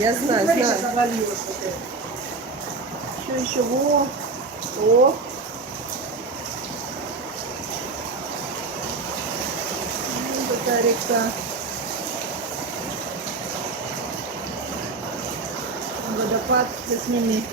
Я знаю, знаю. Что еще? Во. О. Такая река. Водопад с ними.